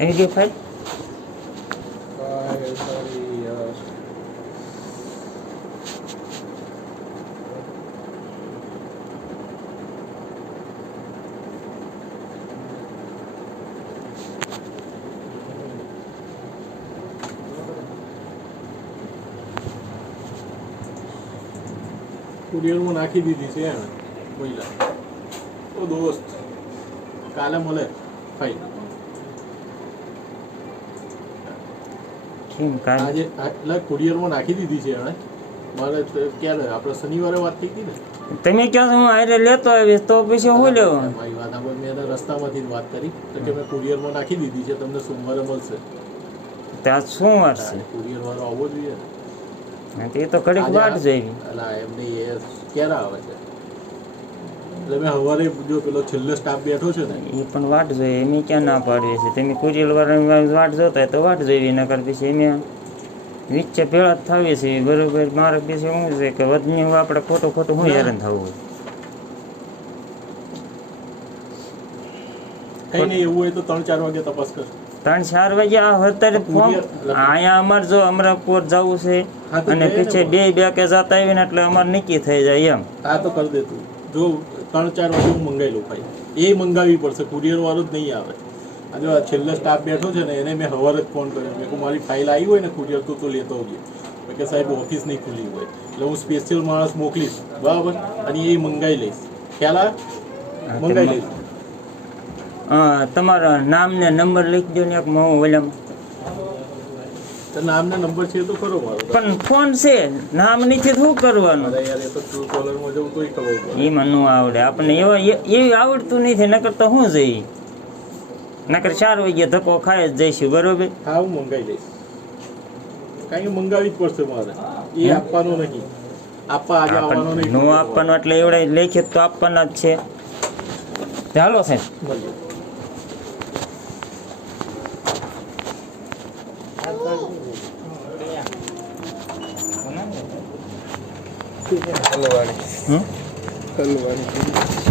એની જે file file તારી યાર કુરિયરમાં નાખી દીધી છે એને પહેલા તો દોસ્ત કાલે મળે ફાઇલ કેમ આજે એટલે કુરિયરમાં નાખી દીધી છે એણે. મારે ક્યારે આપણે શનિવારે વાત થઈ હતી ને. તમે છો? હું આરે લેતો આવીશ તો પછી હું લેવો? મારી વાત આપણે મેં એને રસ્તામાંથી જ વાત કરી. તો કે મેં કુરિયરમાં નાખી દીધી છે તમને સોમવારે મળશે. ત્યાં શું વાર છે કુરિયર વાળો આવવો જોઈએ. તે તો ઘડીક વાટ જોઈ અલા એમને એ ક્યારે આવે છે? એટલે મેં સવારે જો પેલો છેલ્લો સ્ટાફ બેઠો છે ને એ પણ વાટ જોઈએ એમ ક્યાં ના પાડવી છે? તમે કુરિયર વાળાની વાટ જોતા તો વાટ જોઈ નકર પછી એમ વિચ્ચે ભેળા થવી છે બરોબર? મારે પછી શું છે કે વધની આપણે ખોટું ખોટું હું હેરાન થવું કઈ નહીં એવું હોય તો ત્રણ ચાર વાગે તપાસ કર ત્રણ ચાર વાગ્યા અત્યારે ફોર્મ અહીંયા અમારે જો અમરાપુર જવું છે અને પીછે બે બે કે જાતા આવીને એટલે અમારે નક્કી થઈ જાય એમ. તો કરી દે તું. જો ત્રણ ચાર વાગે હું મંગાવી ભાઈ એ મંગાવવી પડશે કુરિયર વાળો જ નહીં આવે. આજે છેલ્લે સ્ટાફ બેઠો છે ને એને મેં હવારે જ ફોન કર્યો. મેં કહું મારી ફાઇલ આવી હોય ને કુરિયર તો તો લેતો આવજે. કે સાહેબ ઓફિસ નહીં ખુલી હોય. એટલે હું સ્પેશિયલ માણસ મોકલીશ. બરાબર? અને એ મંગાવી લઈશ. ખ્યાલ આવે? મંગાવી લઈશ. તમારા નામ ને નંબર લખી દો ને એક હું ઓલામ. તો નંબર છે તો ખરો મારો. પણ ફોન છે નામ નથી શું કરવાનું? યાર એ તો ટ્રુ કોલરમાં જવું તોય ખબર પડે. એમાં ન આવડે. આપણને એવા એ- આવડતું નથી નકર તો શું જઈ? નકર ચાર વાગે ધક્કો ખાય જ જઈશું બરોબર? હા હું મંગાવી લઈશ. કારણ કે મંગાવી જ પડશે મારે. એ આપવાનો નથી આપવા આજે આવવાનો નહીં. નો આપવાનું એટલે એવડે લેખિત તો આપવાના જ છે. ચાલો સાહેબ. હલવાણી હલવાની